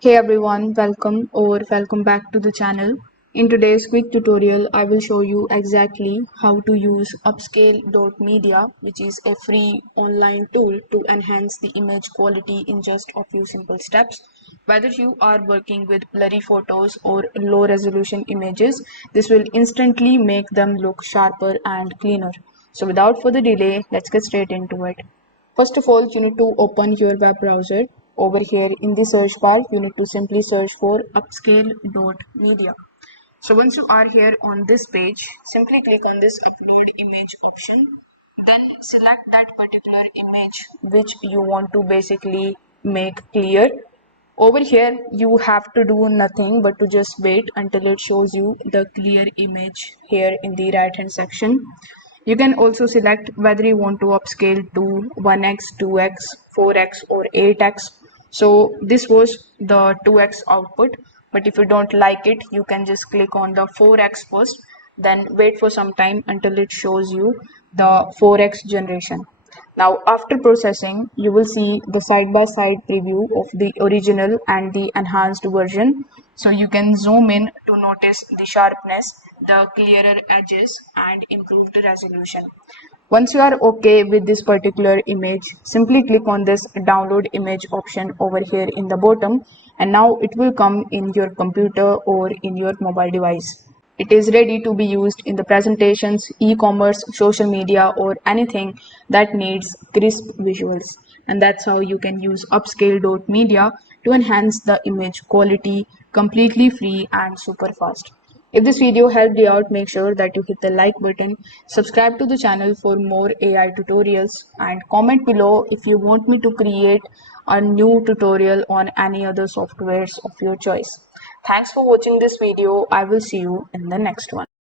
Hey everyone, welcome back to the channel. In today's quick tutorial, I will show you exactly how to use Upscale.Media, which is a free online tool to enhance the image quality in just a few simple steps. Whether you are working with blurry photos or low resolution images, this will instantly make them look sharper and cleaner. So without further delay, let's get straight into it. First of all, you need to open your web browser. Over here in the search bar, you need to simply search for Upscale.Media. So once you are here on this page, simply click on this upload image option. Then select that particular image which you want to basically make clear. Over here, you have to do nothing but to just wait until it shows you the clear image here in the right hand section. You can also select whether you want to upscale to 1x, 2x, 4x or 8x. So this was the 2x output, but if you don't like it, you can just click on the 4x first, then wait for some time until it shows you the 4x generation. Now, after processing, you will see the side-by-side preview of the original and the enhanced version. So you can zoom in to notice the sharpness, the clearer edges, and improved resolution. Once you are okay with this particular image, simply click on this download image option over here in the bottom, and now it will come in your computer or in your mobile device. It is ready to be used in the presentations, e-commerce, social media, or anything that needs crisp visuals. And that's how you can use Upscale.Media to enhance the image quality completely free and super fast. If this video helped you out, make sure that you hit the like button, subscribe to the channel for more AI tutorials, and comment below if you want me to create a new tutorial on any other softwares of your choice. Thanks for watching this video. I will see you in the next one.